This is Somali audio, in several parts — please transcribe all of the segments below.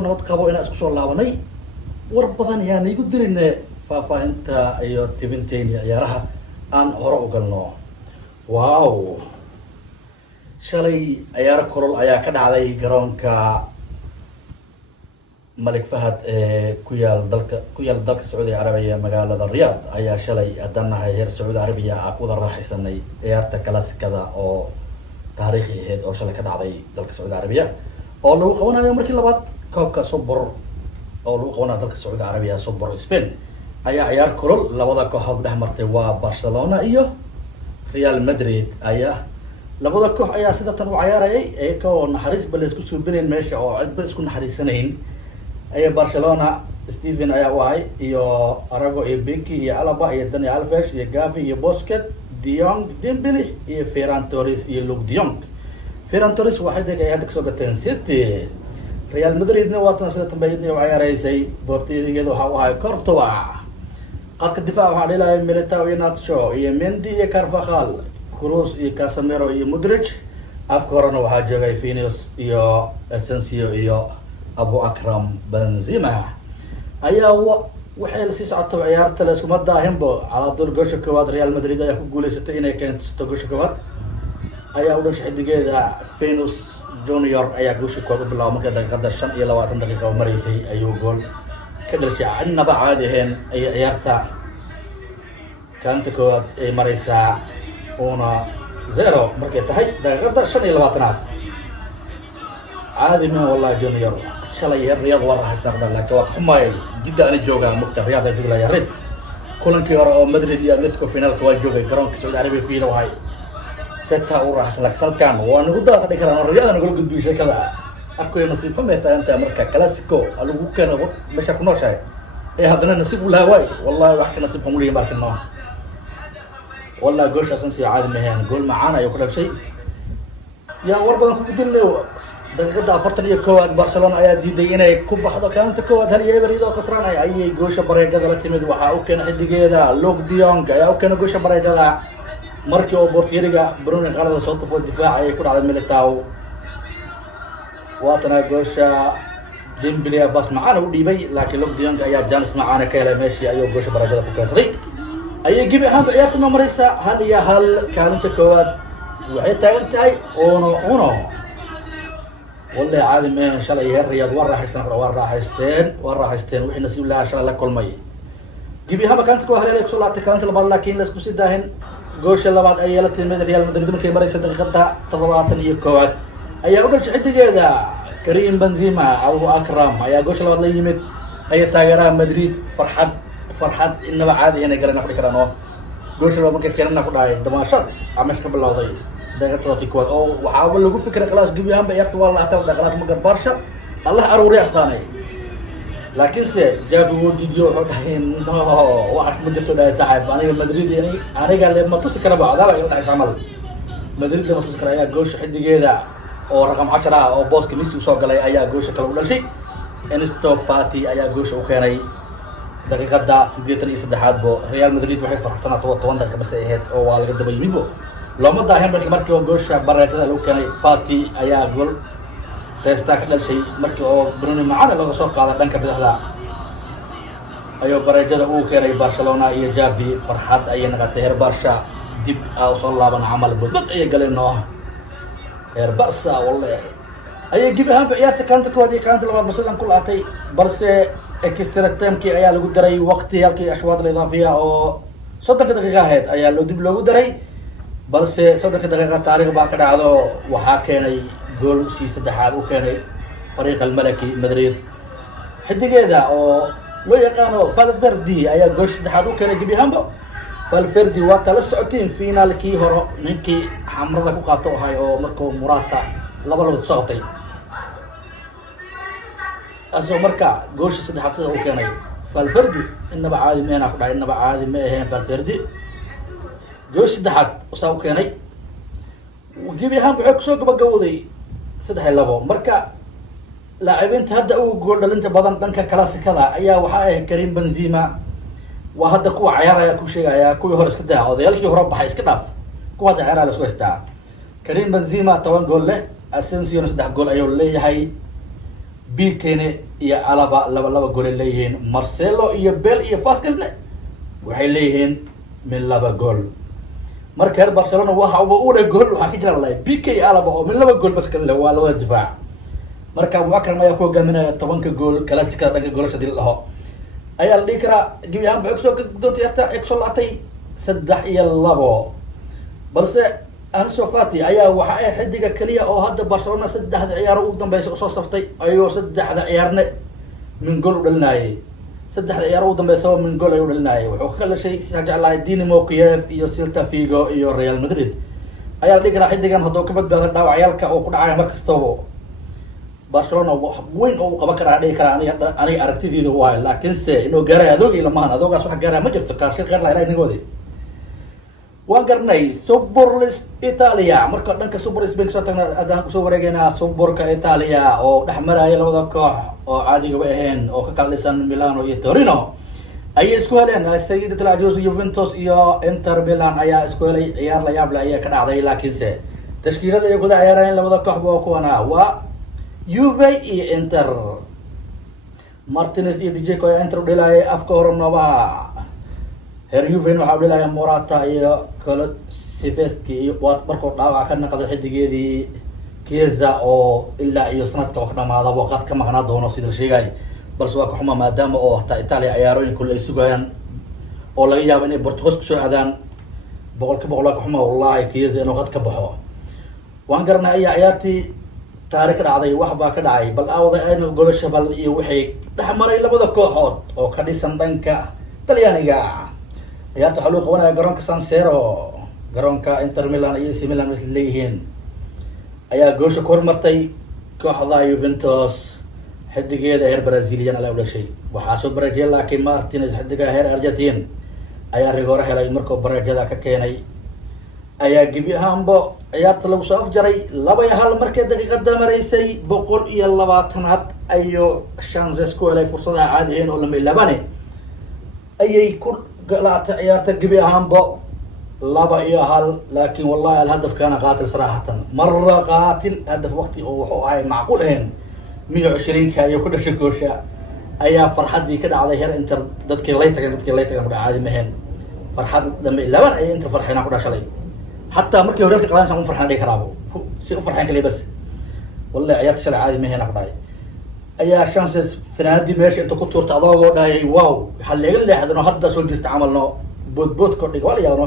nabad qabo inaan isku soo laabanay war badan ayaan igu dirinay faahfaahinta iyo tibinteeni ciyaaraha aan hore u galno. Wow, shalay ciyaaro korol ayaa ka dhacday garoonka Malik Fahad ee ku yaal dalka Saudi Arabia magaalada Riyadh ayaa shalay hadanahay heer Saudi Arabia ku wada raaxaysanay ciyaarta kalaasikada oo taariikhi ahayd oo shalay ka dhacday dalka Saudi Arabia oo lagu qabanayo markii labaad koobka Super oo lagu qabanayo dalka Saudi Arabia Super Spain ayaa ciyaar korol labada kooxood dhex martay waa Barcelona iyo Real Madrid ayaa labada koox ayaa sida tan u ciyaarayay ee ka naxariis bal isku suubineen meesha oo cid ba isku naxariisanayn ayaa Barcelona Steven ayaa waay iyo Arago iyo Beki iyo Alaba iyo Dani Alves iyo Gavi iyo Busquets De Jong Dembele iyo Ferran Torres iyo Luke De Jong. Ferran Torres waxay degay hadda kasoo gateen City. Real Madridna waa tan sida tambayidna u ciyaaraysay boortiiriyada waxa uu ahay Courtois. Qadka difaaca waxaa dhilay Militao iyo Nacho iyo Mendy iyo Carvajal, Kroos iyo Casemiro iyo Modric. Afka horena waxaa joogay Vinicius iyo Asensio iyo Abu Akram Benzema. ayaa waxay la sii socotay ciyaarta la isku madaahinbo calaadul goosha koowaad Real Madrid ayaa ku guuleysatay inay keento goosha koowaad ayaa u dhashay xidigeeda Vinicius Junior ayaa goosha koowaad u bilaabay markii daqiiqada 25 daqiiqo mareysay ayuu gool ka dhashay annaba caadi ahayn ay ciyaarta kaanta koowaad ay mareysaa 1-0 markay tahay daqiiqada 25aad عادي ما والله جونيور ان شاء الله الرياض ورا حسنا لكن وقت حمايل جدا انا جوجا مقت الرياض جوجا يا ريت كلنكي هورا او مدريد يا اتلتيكو فينال كوا جوجا جرونك السعوديه العربيه كوينا وهاي سته وراح لك سنه كان وانا قد قد كان الرياض انا اقول قد شيء كذا اكو نصيب فما انت امريكا كلاسيكو لو كان مش كنا شيء ايه هذا نصيب ولا واي والله راح نصيبهم لي ماركنا والله جوش اساسي عادي مهان قول معانا يقول شيء يا وربنا كبدل daqiiqada 41 Barcelona ayaa diiday inay ku baxdo kaanta koowaad hal iyo barido qasran ay goosha bareegada la timid waxa uu keenay xidigeeda Luke De Jong ayaa u keenay goosha bareegada markii uu boortiiriga Bruno qalada soo tufo difaac ay ku dhacday Militao waatana goosha Dembele bas macaan u dhiibay laakiin Luke De Jong ayaa jaanis macaan ka helay meeshii ayuu goosha bareegada ku keensaday ayay gibi ahaan ciyaarta maraysa hal iyo hal kaanta koowaad waxay taagan tahay uno والله عادي ما ان شاء الله يا الرياض وراحستين وحنا نسيب الله ان شاء الله كل مي جيبيها مكانت كو هلالك سو لاتي كانت لبعض لكن لسكو سيداهن جوش لبعض اي لاتي ريال مدريد markay maraysa daqiiqada 71 ayaa u dhashay xidigeeda Karim Benzema Abu Akram ayaa goosh labaad la yimid ay taageeraha Madrid farxad inaba caadi inay galaan xidhi karaan oo goosh labaad markay keenana ku dhacay damaashad amash ka bilowday daqiiqadii koowaad oo waxa lagu fikray khalaas gabiyaan bay yarta wala atal daqiiqad ma garbarsha Allah aruuri asdaanay laakiin se Javi wadiyo wuxuu dhahay no waxa ma jirto dhaay saaxiib aniga Madrid aniga le ma tusi kara baad aba dhahay amal Madrid ma tusi kara ayaa goosh xidigeeda oo raqam 10 ah oo booska Messi soo galay ayaa goosh kale u dhashay Enzo Fati ayaa goosh u keenay daqiiqada 83 bo Real Madrid waxay farxsanaato 10 daqiiqo bas ay ahayd oo waa laga daba yimid لما داهن بس مركي وجوشة برا كذا لو كان فاتي أيا قول تستاك شيء مركي أو بروني معانا لو سوق هذا دنك بهذا أيو برا كذا أو كان برشلونة أي جافي فرحات أي نقطة برشا دب أو صلى الله بن عمل بدت أي قال إنه برسا والله أي جيبها بعيات كانت كودي كانت لما بصير كل عتي برس إكسترا تيم كي أيا لو دري وقتي هالكي أشواط الإضافية أو صدق دقيقة هاد أيا لو دب لو دري balse 3 daqiiqo taariikh baa ka dhacdo waxa keenay gool si saddexaad u keenay fariiq al-Malaki Madrid xidigeeda oo loo yaqaano Valverde ayaa gool saddexaad u keenay gibihanba Valverde waa tala socotiin finaalkii hore ninkii xamrada ku qaato ahay oo markuu Morata laba socotay asoo marka gool saddexaad u keenay Valverde inaba caadi meena ku dhacay inaba caadi ma ahayn Valverde جوش دحد وساو كيني وجيبي هم بحق سوق بقودي سدح اللبو مركا لاعبين تهدأوا جول انت بدن دنك كلاسيك كذا ايا وحايه كريم بنزيما وهذا كو عيار يا كو شيء يا كو هورس كدا او ديالكي هرب بحاي اسك داف كو هذا عيار على سو استا كريم بنزيما 10 جول له اسنسيو 3 جول ايو ليهي bikene iyo alaba laba gool ay leeyihiin, Marcelo iyo Bale iyo Vasquezne waxay leeyihiin min 2 gool. marka reer Barcelona waxa uu le gool waxa ka jira lay BK alaba oo min 2 gool bas kale waa laba difaac. marka Abu Bakar ayaa ku hogaaminaya 10 gool Clasica dhanka goolasha dil laho ayaa la dhigi karaa gibi ahaan baa soo doonta exo latay 3-2 balse Ansu Fati ayaa waxa ay xidiga kaliya oo hadda Barcelona 3 ciyaar ugu dambeysay soo saftay ayuu 3 ciyaarne min gool u dhalinayay 3 ciyaar ugu dambeysay min gool ayuu dhalinayay wuxuu kala shay sida jeclaa Dinamo Kiev iyo Celta Vigo iyo Real Madrid ayaa la dhigi karaa xidigan hadduu ka badbaado dhaawacyalka oo ku dhacay mar kastaba Barcelona weyn oo qaban kara dhigi kara aniga aragtideedu waa laakiin se inuu gaaray adoog ila maahan adoogaas wax gaaray ma jirto kaasi qeer la ilaahay nigoodi waan garnay Superlis Italia marka dhanka Super Spain soo tagna adaan ku soo wareegaynaa Superka Italia oo dhaxmaraya labada koox oo caadiga ah ahayn oo ka kalisan Milano iyo Torino ayay isku heleen Sayyidat al-Ajuuz Juventus iyo Inter Milan ayaa isku helay ciyaar la yaab leh ayaa ka dhacday laakiin se tashkiilada ay gudaha ciyaarayeen labada koox waa kuwana waa Juve iyo Inter. Martinez iyo DJ Koya Inter u dhelay afka horanaba heer Juve waxa u dhelay Morata iyo Kulusevski iyo waad markuu dhaawac ka naqday xidigeedii Chiesa oo ilaa iyo sanadka wax dhamaada waqad ka maqnaa doono sida la sheegay balse waa ku xuma maadaama oo ta Italia ciyaarooyin kulay sugayaan oo laga yaabo inay Portugal ku soo aadaan boqolkiiba ku xuma wallahi Chiesa inuu qad ka baxo waan garanay ciyaartii taariikh dhacday wax baa ka dhacay bal aawada aynu goolasha bal iyo wixii dhaxmaray labada kooxood oo ka dhisan dhanka Talyaaniga ciyaarta waxa loo qabanaya garoonka San Siro garoonka Inter Milan iyo AC Milan is leeyihiin ayaa goosha ku hormartay kooxda Juventus xidigeeda heer Brazilian la dhashay waxaa soo bareejay laakiin Martinez xidiga heer Argentine ayaa rigoor helay markuu bareejada ka keenay ayaa gibi ahaanba ciyaarta lagu soo afjaray 2-1 markay daqiiqada maraysay 120aad ayuu chances ku helay fursadaha caadihiin oo lama ilaabane ayay ku galaatay ciyaarta gibi ahaanba 2-1 laakiin wallahi الهدف كان قاتل صراحة مرة قاتل هدف وقتي او هاي معقول هين 120 كايو كل شكوشة ايا فرحدي كده على هير انتر dadkii laytaga caadi maheen farxad lama ilaaban ay inta farxina ku dhashay حتى markii hore ka qalan saan farxan dhig karaabo si u farxan kale bas wallahi ciyaarta shalay caadi maheen aqday ayaa chances fanaadi meesha inta ku tuurta adoo dhaayay wow hal leegal leexdano hadda soo jirta amalno bood ko dhig wala yaano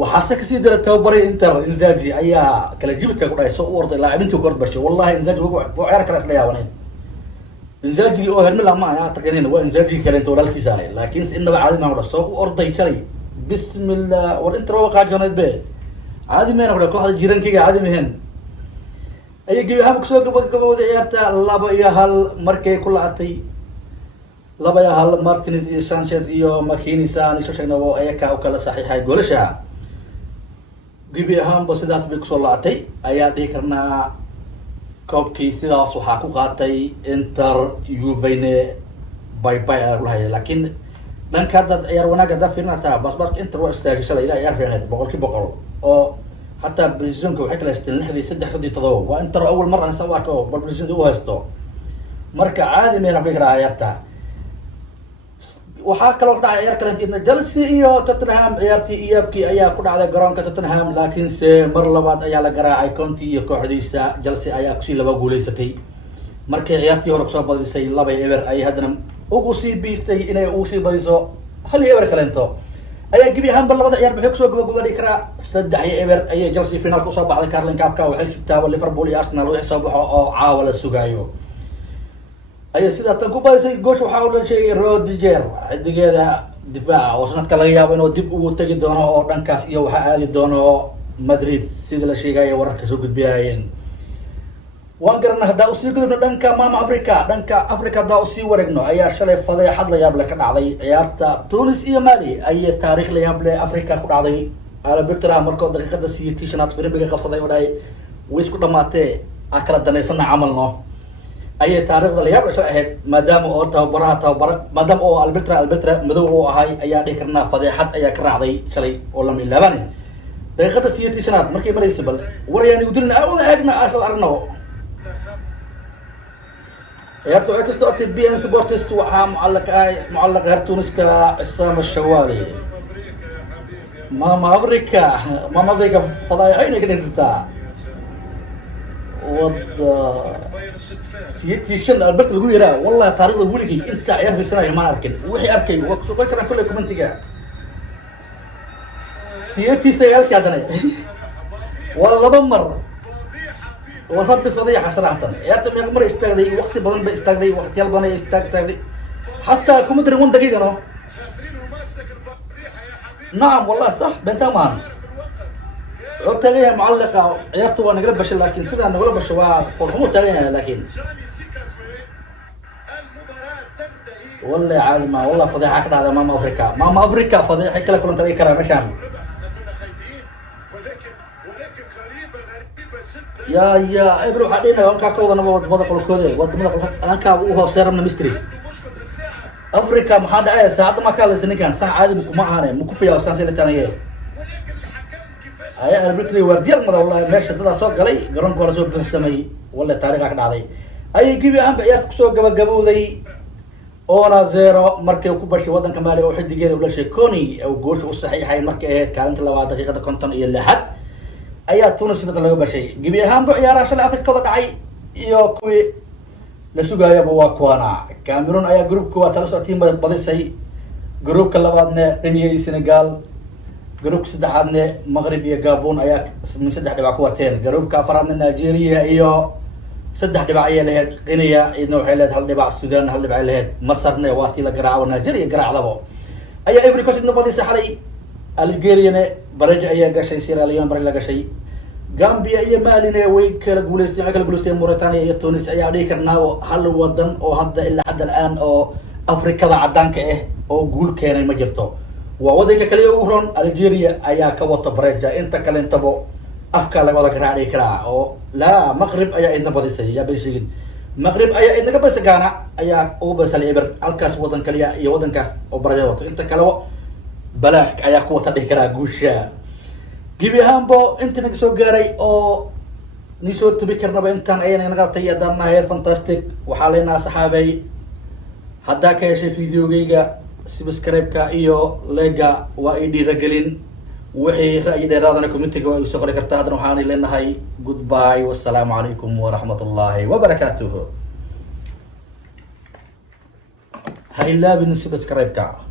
waxaa ka sii dara tababaray Inter Inzaghi ayaa kala jibta ku dhaay soo orday laacibintii ku ordbashay wallahi Inzaghi wuxuu ciyaar kale la yaabanay Inzaghi oo hermel ma ayaa taqaanina waa Inzaghi kale inta walaalkiisa ay laakiin inaba caadi ma wada soo orday shalay bismillah war Inter waa qaajoonad be عادي ما نقول لك واحد جيران كي عادي مهن أي جيب هم كسر قبل عيارته لابا يهال مركي كل عتي لابا يهال مارتينيز سانشيز إيو ماكيني سان إيش شيء نوع أي كأو كلا صحيح هاي قولشها جيب هم بس داس بكسر عتي أيات ذكرنا كوب كي سيدا صحاكو عتي إنتر يوفيني باي باي أقولها لكن لأن كذا عيار وناقة ده فينا تا بس إنتر واستاجي شلا إذا عيار فينا بقول كي بقول أو حتى بريزون كو حكلا استلنا حدي سد حدي تضو وانت اول مره نسواكو بالبريزون دو هستو مركا عادي ما يربيك رايرتا waxaa kaloo dhacay ciyaar kale inta Chelsea iyo Tottenham ciyaartii iyabkii ayaa ku dhacday garoonka Tottenham laakiin se mar labaad ayaa la garaacay Conte iyo kooxdiisa Chelsea ayaa ku sii laba guuleysatay markay ciyaartii hore kusoo badisay 2-0 ay haddana ugu sii biistay inay ugu sii badiso 1-0 kalento ayaa gibi ahaan bal labada ciyaar bixi soo gabagabay kara 3-0 ayay Chelsea finaalka soo baxday Carling Cup-ka waxay sugtaa Liverpool iyo Arsenal wixii soo baxo oo caawa la sugayo ayay sida tan ku baysay goosh waxa uu leeyahay Rudiger xidigeeda difaaca oo sanadka laga yaabo inuu dib ugu tagi doono oo dhankaas iyo waxa aadi doono Madrid sida la sheegay wararka soo gudbiyayeen waan garanaa hadda u sii gudubno dhanka Mama Africa hadda u sii wareegno ayaa shalay fadeexad la yaab leh ka dhacday ciyaarta Tunis iyo Mali ayay taariikh la yaab leh Africa ku dhacday Albertra markoo daqiiqada sii tiishanaad Firmiga qabsaday oo dhaay way isku dhamaatay akala daneysana camalno ayay taariikhda la yaab leh ahayd maadaama oo tababara maadaama oo Albertra madow oo ahay ayaa dhikarnaa fadeexad ayaa ka raacday shalay oo lama ilaaban daqiiqada sii tiishanaad markay mareysay bal wariyaan u dilna aad eegna asal aragno ciyaarta waxay ka socotay BN Sports waxaa mucallaq reer Tuuniska Cisaam Shawaali ماما أفريقيا فضايعين كده انت سيتي شن البرت اللي يقول لا والله طارق يقول لك انت عيال في السنه ما اركن وحي اركن وذكر كل كومنت جا سيتي سيالك يا دنيا والله بمر ورب فضيحه صراحه يا تم يا مره استغدي وقت بدن بيستغدي وقت يلا بدن يستغدي حتى كومنت 1 دقيقه نو نعم والله صح بنتمان تاغيها معلقة عيارته وانا قلب بش لكن سيدا انا قلب بش فرحمو تاغيها لكن والله عالمة والله فضيحة كده هذا ماما افريكا فضيحة كلا كلهم تلاقي كرا مشان يا ابرو حدينا يوم كاكو انا بضق الكودي انا كابوه سير من مستري افريكا محاد عليه ساعة ما كان لسنين كان ساعة عادي ما هاني مكفية وسان سيلة تانية أنا بقول لي ورديال ماذا والله ماشي ده سوق علي قرن كورة سوق بحسمي والله تاريخ أكيد علي أي جيبي أهم بعيارتك سوق جابوا ذي أونا زيرو مركي وكبرش وطن كمالي وحد جيد ولا شيء كوني أو جوش والصحيح هاي مركي هي كانت لو دقيقة كونتن إلى حد أي تونس مثل لو بشيء جيبي أهم بعيار عشان أفريقيا ضد عي يوكوي لسوق يا بوا كوانا كاميرون أي جروب كوا ثلاثة تيم بدي سي جروب كلا بعدنا غينيا السنغال جروب سدحنا مغرب يا جابون أياك من سدح دبع كواتين جروب كافرنا نيجيريا إيو سدح دبع إياه لهاد غينيا إنه حيلات هل دبع السودان هل دبع لهاد مصر نواتي لجراع ونيجيريا جراع لبو أي إفريقيا إنه بدي سحري الجيريا برجع أيا قشي سيراليون برجع قشي غامبيا أي مالنا ويك الجولستي عقل الجولستي موريتانيا أي تونس أي عليك الناو هل ودن أو هذا إلا حد الآن أو أفريقيا عدان كإيه أو جول كان المجرتو ووديك كليه وهرون الجيريا أيا كوت برجع أنت كلين تبو أفكار لوضع كراعي كراع أو لا مغرب أيا إنه بدي سي يا بيشين مغرب أيا إنه بس جانا أيا أو بس الإبر الكاس وطن كليه يودن كاس أو برجع وطن أنت كلو بلاك أيا كوت هذه كراع جوشة جيبي هامبو أنت نقصو جاري أو نيسو تبكرنا بإنتان أيا نغطي دارنا هي فانتاستيك وحالينا صحابي هداك يا شيء فيديو جيجا سبسكرايبكا إيو ليجا وإيدي رجلين وحي رأي ديرادنا كومنتيك ويسوق لك ارتهدنا وحاني لنا هاي جود باي والسلام عليكم ورحمة الله وبركاته هاي لا بنسبسكرايبكا